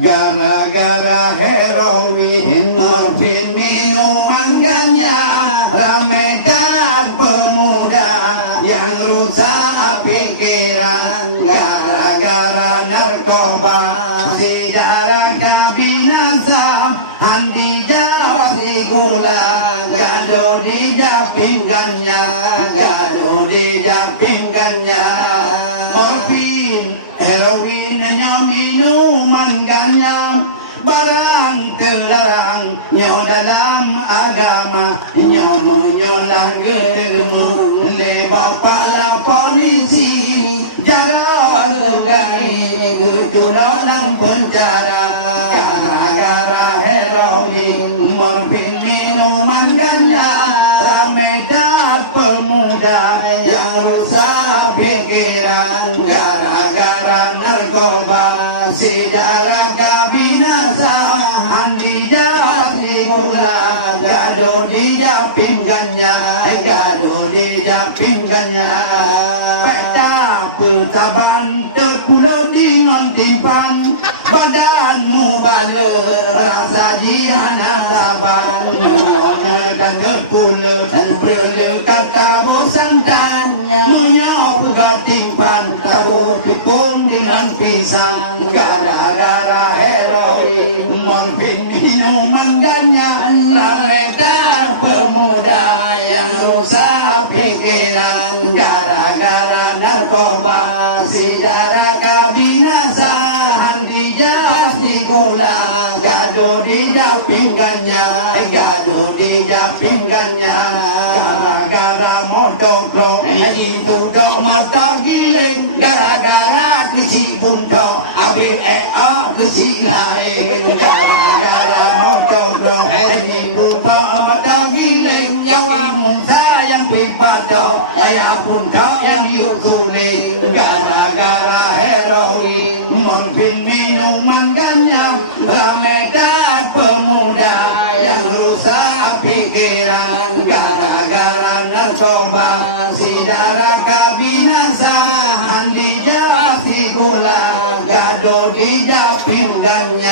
gara-gara heroin, morfin, minuman ganja, ramekan pemuda yang rusak pikiran, gara-gara narkoba, sejarah binasa, andi Jawa si gula, gaduh di japingannya, gaduh di japingannya, morfin, heroin, minuman ganja, barang terlarang nyo dalam agama, nyo menyolah gedemu, lebok pala polisi, jaga sugari, kucudok dan penjara, gara-gara heroin, morfin, minuman ganja, ramedan pemuda yang rusak pikiran, gara-gara narkoba, sejarah kebinasaan di Jawa Timur, gaduh di japingannya, gaduh di japingannya, peta petaban terpulau dengan timpan, badanmu bala rasa jihana sabar, dan terpulau dan perlu kata bosan dan menyau timpan, tahu kepung dengan pisang, gara-gara heroin, morfin, minuman ganja, ramedan pemuda yang rusak pikiran, gara-gara narkoba, sejarah kebinasaan di Jati Gula, gaduh di japingannya, gaduh di japingannya, gara-gara motocross, itu dok motor giling, gara-gara kecil pun dok, kecil lain, gara-gara motocross, itu dok motor giling, yang sayang pipa dok, ayah pun dok yang yukuling, gara-gara heroin, morfin, minuman ganja, ramedan pemuda yang rusak pikiran, gara-gara narkoba, sejarah kebinasaan di Jati Gula, gaduh di japingannya.